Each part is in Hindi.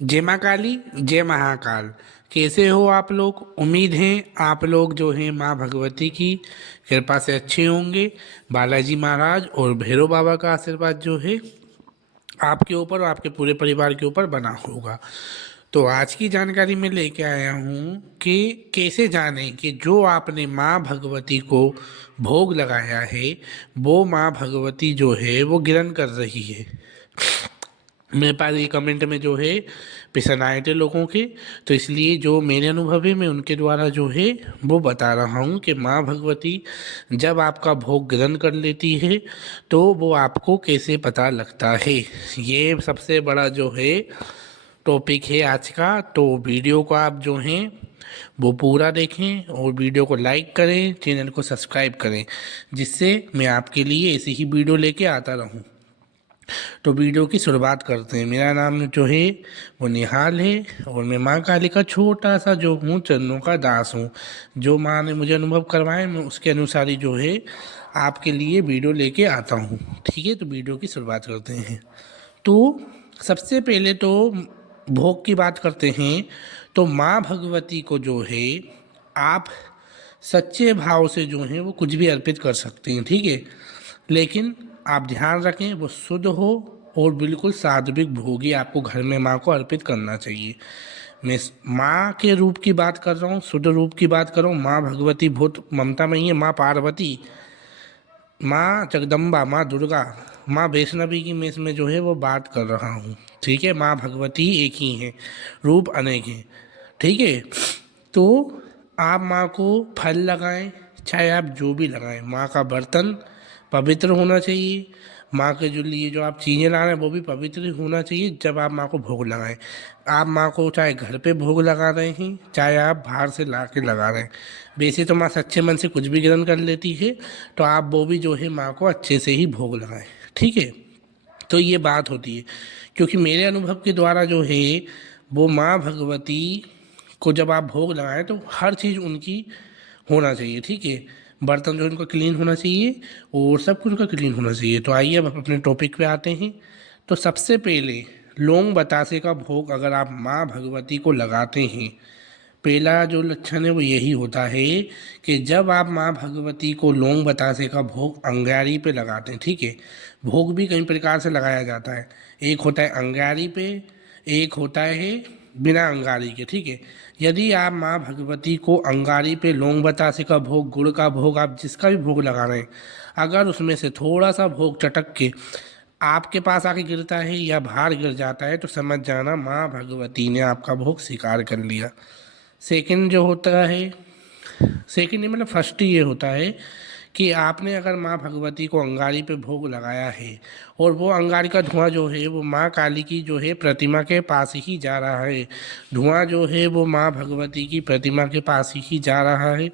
जय माँ काली, जय महाकाल। कैसे हो आप लोग? उम्मीद है आप लोग जो है माँ भगवती की कृपा से अच्छे होंगे। बालाजी महाराज और भैरव बाबा का आशीर्वाद जो है आपके ऊपर और आपके पूरे परिवार के ऊपर बना होगा। तो आज की जानकारी में लेके आया हूँ कि कैसे जानें कि जो आपने माँ भगवती को भोग लगाया है वो माँ भगवती जो है वो ग्रहण कर रही है। मेरे पास ये कमेंट में जो है प्रश्न आए थे लोगों के, तो इसलिए जो मेरे अनुभव है मैं उनके द्वारा जो है वो बता रहा हूँ कि माँ भगवती जब आपका भोग ग्रहण कर लेती है तो वो आपको कैसे पता लगता है। ये सबसे बड़ा जो है टॉपिक है आज का। तो वीडियो को आप जो हैं वो पूरा देखें और वीडियो को लाइक करें, चैनल को सब्सक्राइब करें, जिससे मैं आपके लिए ऐसी ही वीडियो लेके आता रहूं। तो वीडियो की शुरुआत करते हैं। मेरा नाम जो है वो निहाल है और मैं माँ काली का छोटा सा जो हूँ चरणों का दास हूँ। जो माँ ने मुझे अनुभव करवाए मैं उसके अनुसार ही जो है आपके लिए वीडियो लेके आता हूँ। ठीक है, तो वीडियो की शुरुआत करते हैं। तो सबसे पहले तो भोग की बात करते हैं। तो माँ भगवती को जो है आप सच्चे भाव से जो है वो कुछ भी अर्पित कर सकते हैं। ठीक है, लेकिन आप ध्यान रखें वो शुद्ध हो और बिल्कुल सात्विक भोग ही आपको घर में माँ को अर्पित करना चाहिए। मैं माँ के रूप की बात कर रहा हूँ, शुद्ध रूप की बात कर रहा हूँ। माँ भगवती बहुत ममता में ही है, माँ पार्वती, माँ जगदम्बा, माँ दुर्गा, माँ वैष्णवी की मैं इसमें जो है वो बात कर रहा हूँ। ठीक है, माँ भगवती एक ही है, रूप अनेक हैं। ठीक है, तो आप माँ को फल लगाएं, चाहे आप जो भी लगाएं। माँ का बर्तन पवित्र होना चाहिए, माँ के जो लिए जो आप चीज़ें ला रहे हैं वो भी पवित्र होना चाहिए जब आप माँ को भोग लगाएं। आप माँ को चाहे घर पे भोग लगा रहे हैं, चाहे आप बाहर से ला के लगा रहे हैं। वैसे तो माँ सच्चे मन से कुछ भी ग्रहण कर लेती है, तो आप वो भी जो है माँ को अच्छे से ही भोग लगाएं। ठीक है, तो ये बात होती है, क्योंकि मेरे अनुभव के द्वारा जो है वो माँ भगवती को जब आप भोग लगाएं तो हर चीज़ उनकी होना चाहिए। ठीक है, बर्तन जो उनका क्लीन होना चाहिए और सब कुछ उनका क्लीन होना चाहिए। तो आइए अब अपने टॉपिक पे आते हैं। तो सबसे पहले लौंग बतासे का भोग अगर आप माँ भगवती को लगाते हैं, पहला जो लक्षण है वो यही होता है कि जब आप माँ भगवती को लौंग बतासे का भोग अंगारी पे लगाते हैं। ठीक है, भोग भी कई प्रकार से लगाया जाता है। एक होता है अंगारी पे, एक होता है बिना अंगारी के। ठीक है, यदि आप माँ भगवती को अंगारी पे लौंग बतासे का भोग, गुड़ का भोग, आप जिसका भी भोग लगा रहे हैं, अगर उसमें से थोड़ा सा भोग चटक के आपके पास आके गिरता है या बाहर गिर जाता है तो समझ जाना माँ भगवती ने आपका भोग स्वीकार कर लिया। सेकंड जो होता है, सेकंड नहीं मतलब फर्स्ट ये होता है कि आपने अगर माँ भगवती को अंगारी पे भोग लगाया है और वो अंगारी का धुआं जो है वो माँ काली की जो है प्रतिमा के पास ही जा रहा है। धुआं जो है वो माँ भगवती की प्रतिमा के पास ही जा रहा है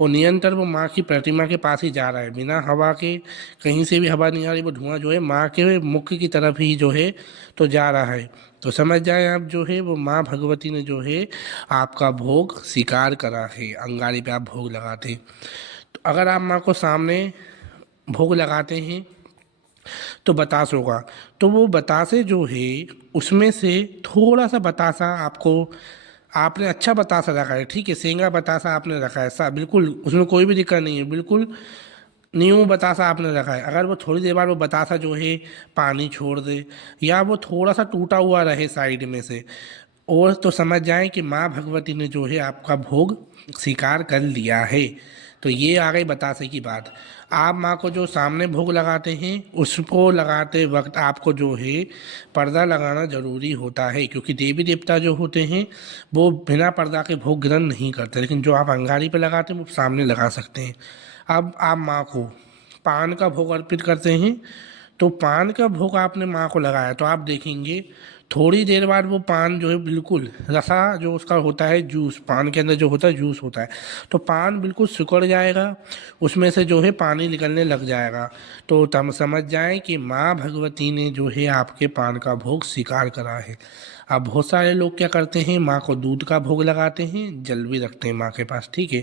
और निरंतर वो माँ की प्रतिमा के पास ही जा रहा है, बिना हवा के कहीं से भी हवा नहीं आ रही। वो धुआं जो है माँ के मुख की तरफ ही जो है तो जा रहा है। तो समझ जाए आप जो है वो माँ भगवती ने जो है आपका भोग स्वीकार करा है। अंगारी पे आप भोग लगाते हैं, तो अगर आप माँ को सामने भोग लगाते हैं तो बतास होगा। तो वो बतासे जो है उसमें से थोड़ा सा बतासा आपको, आपने अच्छा बतासा रखा है, ठीक है, सेंगा बतासा आपने रखा है, सा बिल्कुल उसमें कोई भी दिक्कत नहीं है, बिल्कुल न्यू बतासा आपने रखा है। अगर वो थोड़ी देर बाद वो बतासा जो है पानी छोड़ दे या वो थोड़ा सा टूटा हुआ रहे साइड में से, और तो समझ जाएं कि माँ भगवती ने जो है आपका भोग स्वीकार कर लिया है। तो ये आ गई बतासे की बात। आप माँ को जो सामने भोग लगाते हैं उसको लगाते वक्त आपको जो है पर्दा लगाना जरूरी होता है, क्योंकि देवी देवता जो होते हैं वो बिना पर्दा के भोग ग्रहण नहीं करते, लेकिन जो आप अंगारी पे लगाते हैं वो सामने लगा सकते हैं। अब आप माँ को पान का भोग अर्पित करते हैं, तो पान का भोग आपने माँ को लगाया तो आप देखेंगे थोड़ी देर बाद वो पान जो है बिल्कुल रसा जो उसका होता है, जूस पान के अंदर जो होता है जूस होता है, तो पान बिल्कुल सिकुड़ जाएगा, उसमें से जो है पानी निकलने लग जाएगा। तो तब समझ जाएं कि माँ भगवती ने जो है आपके पान का भोग स्वीकार करा है। अब बहुत सारे लोग क्या करते हैं, माँ को दूध का भोग लगाते हैं, जल भी रखते हैं माँ के पास। ठीक है,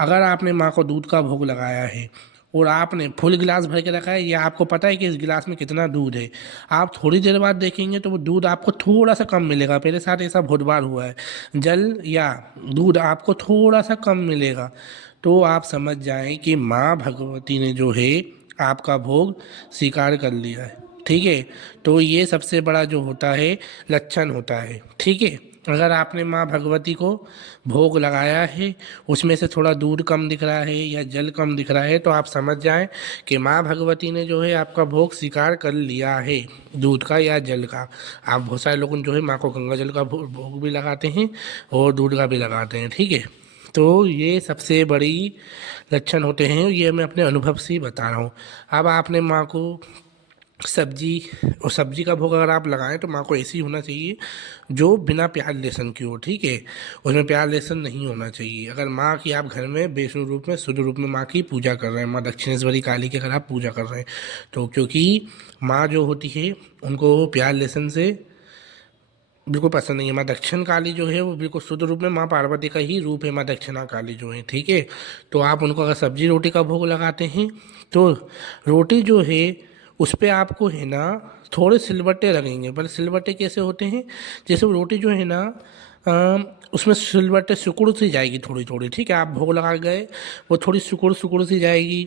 अगर आपने माँ को दूध का भोग लगाया है और आपने फुल गिलास भर के रखा है, या आपको पता है कि इस गिलास में कितना दूध है, आप थोड़ी देर बाद देखेंगे तो वो दूध आपको थोड़ा सा कम मिलेगा। मेरे साथ ऐसा बहुत बार हुआ है, जल या दूध आपको थोड़ा सा कम मिलेगा, तो आप समझ जाएं कि माँ भगवती ने जो है आपका भोग स्वीकार कर लिया है। ठीक है, तो ये सबसे बड़ा जो होता है लक्षण होता है। ठीक है, अगर आपने माँ भगवती को भोग लगाया है, उसमें से थोड़ा दूध कम दिख रहा है या जल कम दिख रहा है, तो आप समझ जाएं कि माँ भगवती ने जो है आपका भोग स्वीकार कर लिया है, दूध का या जल का। आप बहुत सारे लोग जो है माँ को गंगा जल का भोग भी लगाते हैं और दूध का भी लगाते हैं। ठीक है, तो ये सबसे बड़ी लक्षण होते हैं, ये मैं अपने अनुभव से ही बता रहा हूँ। अब आपने माँ को सब्जी, और सब्जी का भोग अगर आप लगाएं तो माँ को ऐसी होना चाहिए जो बिना प्याज लहसुन की हो। ठीक है, उसमें प्याज लहसुन नहीं होना चाहिए। अगर माँ की आप घर में वैष्णु रूप में शुद्ध रूप में माँ की पूजा कर रहे हैं, माँ दक्षिणेश्वरी काली की अगर आप पूजा कर रहे हैं, तो क्योंकि माँ जो होती है उनको प्याज लहसुन से बिल्कुल पसंद नहीं है। माँ दक्षिण काली जो है वो बिल्कुल शुद्ध रूप में माँ पार्वती का ही रूप है, माँ दक्षिणा काली जो है। ठीक है, तो आप उनको अगर सब्जी रोटी का भोग लगाते हैं तो रोटी जो है उस पर आपको है ना थोड़े सिलबट्टे लगेंगे। पर सिलबट्टे कैसे होते हैं, जैसे वो रोटी जो है ना उसमें सिलबट्टे सिकुड़ सी जाएगी थोड़ी थोड़ी। ठीक है, आप भोग लगा गए, वो थोड़ी सिकुड़ सिकुड़ सी जाएगी,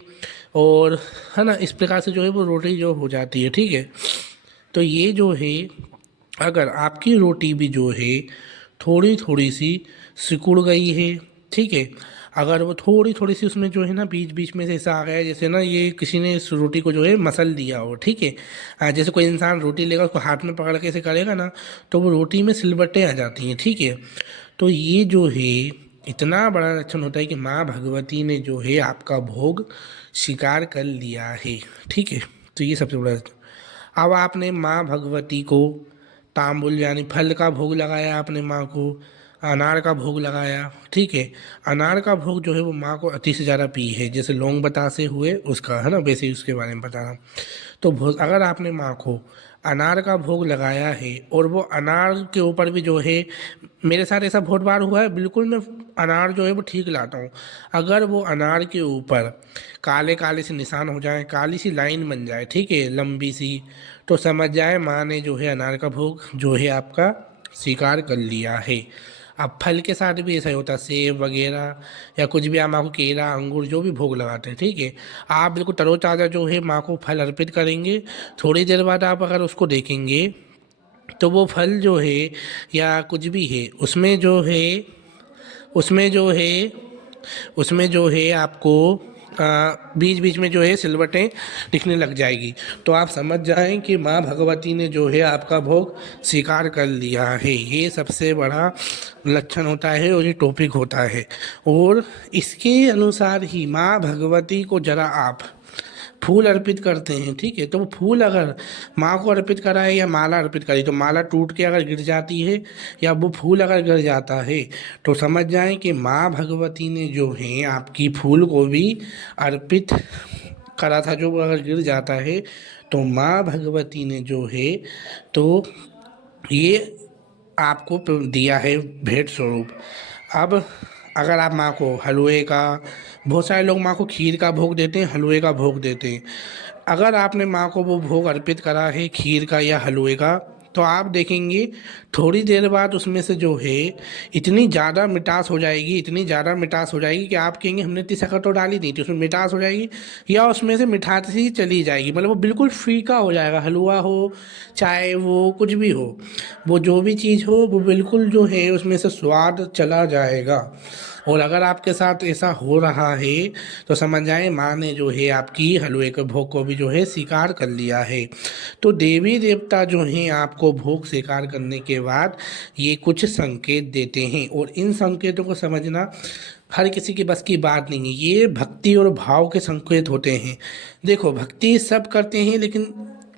और है ना इस प्रकार से जो है वो रोटी जो हो जाती है। ठीक है, तो ये जो है अगर आपकी रोटी भी जो है थोड़ी थोड़ी सी सिकुड़ गई है, ठीक है, अगर वो थोड़ी थोड़ी सी उसमें जो है ना बीच बीच में से ऐसा आ गया है जैसे ना ये किसी ने इस रोटी को जो है मसल दिया हो। ठीक है, जैसे कोई इंसान रोटी लेगा उसको हाथ में पकड़ के ऐसे करेगा ना तो वो रोटी में सिलबट्टे आ जाती हैं। ठीक है, तो ये जो है इतना बड़ा लक्षण होता है कि माँ भगवती ने जो है आपका भोग स्वीकार कर लिया है। ठीक है, तो ये सबसे बड़ा लक्षण। अब आपने माँ भगवती को तांबुल यानी फल का भोग लगाया, आपने माँ को अनार का भोग लगाया। ठीक है, अनार का भोग जो है वो माँ को अति से ज़्यादा पी है, जैसे लौंग बतासे हुए उसका, है ना, वैसे ही उसके बारे में बता रहा हूँ। तो अगर आपने माँ को अनार का भोग लगाया है और वो अनार के ऊपर भी जो है, मेरे साथ ऐसा बहुत बार हुआ है, बिल्कुल मैं अनार जो है वो ठीक लाता हूँ, अगर वो अनार के ऊपर काले काले से निशान हो जाए, काली सी लाइन बन जाए, ठीक है, लंबी सी, तो समझ जाए माँ ने जो है अनार का भोग जो है आपका स्वीकार कर लिया है। अब फल के साथ भी ऐसा ही होता है, सेब वगैरह या कुछ भी आप माँ को केला अंगूर जो भी भोग लगाते हैं, ठीक है, आप बिल्कुल तरोताज़ा जो है माँ को फल अर्पित करेंगे। थोड़ी देर बाद आप अगर उसको देखेंगे तो वो फल जो है या कुछ भी है उसमें जो है उसमें जो है आपको बीच बीच में जो है सिलवटें दिखने लग जाएगी। तो आप समझ जाएं कि माँ भगवती ने जो है आपका भोग स्वीकार कर लिया है। ये सबसे बड़ा लक्षण होता है और ये टॉपिक होता है। और इसके अनुसार ही माँ भगवती को जरा आप फूल अर्पित करते हैं, ठीक है, तो वो फूल अगर माँ को अर्पित करा है या माला अर्पित करी, तो माला टूट के अगर गिर जाती है या वो फूल अगर गिर जाता है तो समझ जाएं कि माँ भगवती ने जो है आपकी फूल को भी अर्पित करा था। जो अगर गिर जाता है तो माँ भगवती ने जो है तो ये आपको दिया है भेंट स्वरूप। अब अगर आप माँ को हलवे का, बहुत सारे लोग माँ को खीर का भोग देते हैं, हलवे का भोग देते हैं, अगर आपने माँ को वो भोग अर्पित करा है खीर का या हलवे का, तो आप देखेंगे थोड़ी देर बाद उसमें से जो है इतनी ज़्यादा मिठास हो जाएगी, इतनी ज़्यादा मिठास हो जाएगी कि आप कहेंगे हमने इतनी शक्कर तो डाली नहीं थी, उसमें मिठास हो जाएगी या उसमें से मिठास ही चली जाएगी, मतलब वो बिल्कुल फीका हो जाएगा। हलवा हो चाहे वो कुछ भी हो, वो जो भी चीज़ हो वो बिल्कुल जो है उसमें से स्वाद चला जाएगा। और अगर आपके साथ ऐसा हो रहा है तो समझ जाए माँ ने जो है आपकी हलवे के भोग को भी जो है स्वीकार कर लिया है। तो देवी देवता जो हैं आपको भोग स्वीकार करने के बाद ये कुछ संकेत देते हैं, और इन संकेतों को समझना हर किसी की बस की बात नहीं है। ये भक्ति और भाव के संकेत होते हैं। देखो, भक्ति सब करते हैं लेकिन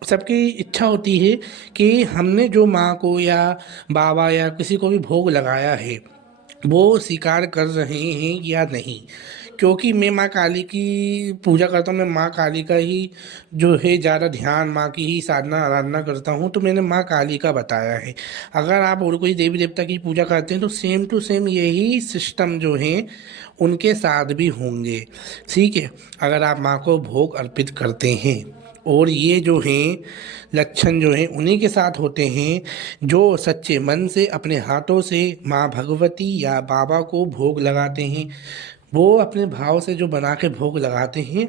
सबकी इच्छा होती है कि हमने जो माँ को या बाबा या किसी को भी भोग लगाया है वो स्वीकार कर रहे हैं या नहीं, क्योंकि मैं माँ काली की पूजा करता हूँ, मैं माँ काली का ही जो है ज़्यादा ध्यान, माँ की ही साधना आराधना करता हूँ, तो मैंने माँ काली का बताया है। अगर आप और कोई देवी देवता की पूजा करते हैं तो सेम टू सेम यही सिस्टम जो है उनके साथ भी होंगे। ठीक है, अगर आप माँ को भोग अर्पित करते हैं, और ये जो हैं लक्षण जो हैं उन्हीं के साथ होते हैं जो सच्चे मन से अपने हाथों से माँ भगवती या बाबा को भोग लगाते हैं। वो अपने भाव से जो बना के भोग लगाते हैं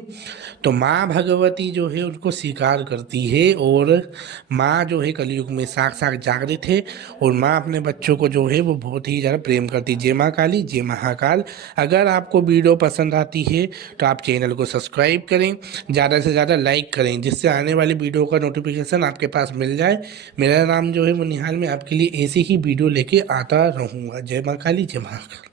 तो माँ भगवती जो है उनको स्वीकार करती है, और माँ जो है कलयुग में साक्षात जागृत है, और माँ अपने बच्चों को जो है वो बहुत ही ज़्यादा प्रेम करती है। जय माँ काली, जय महाकाल। अगर आपको वीडियो पसंद आती है तो आप चैनल को सब्सक्राइब करें, ज़्यादा से ज़्यादा लाइक करें, जिससे आने वाली वीडियो का नोटिफिकेशन आपके पास मिल जाए। मेरा नाम जो है वो निहाल, मैं आपके लिए ऐसी ही वीडियो लेके आता रहूँगा। जय माँ काली, जय महाकाल।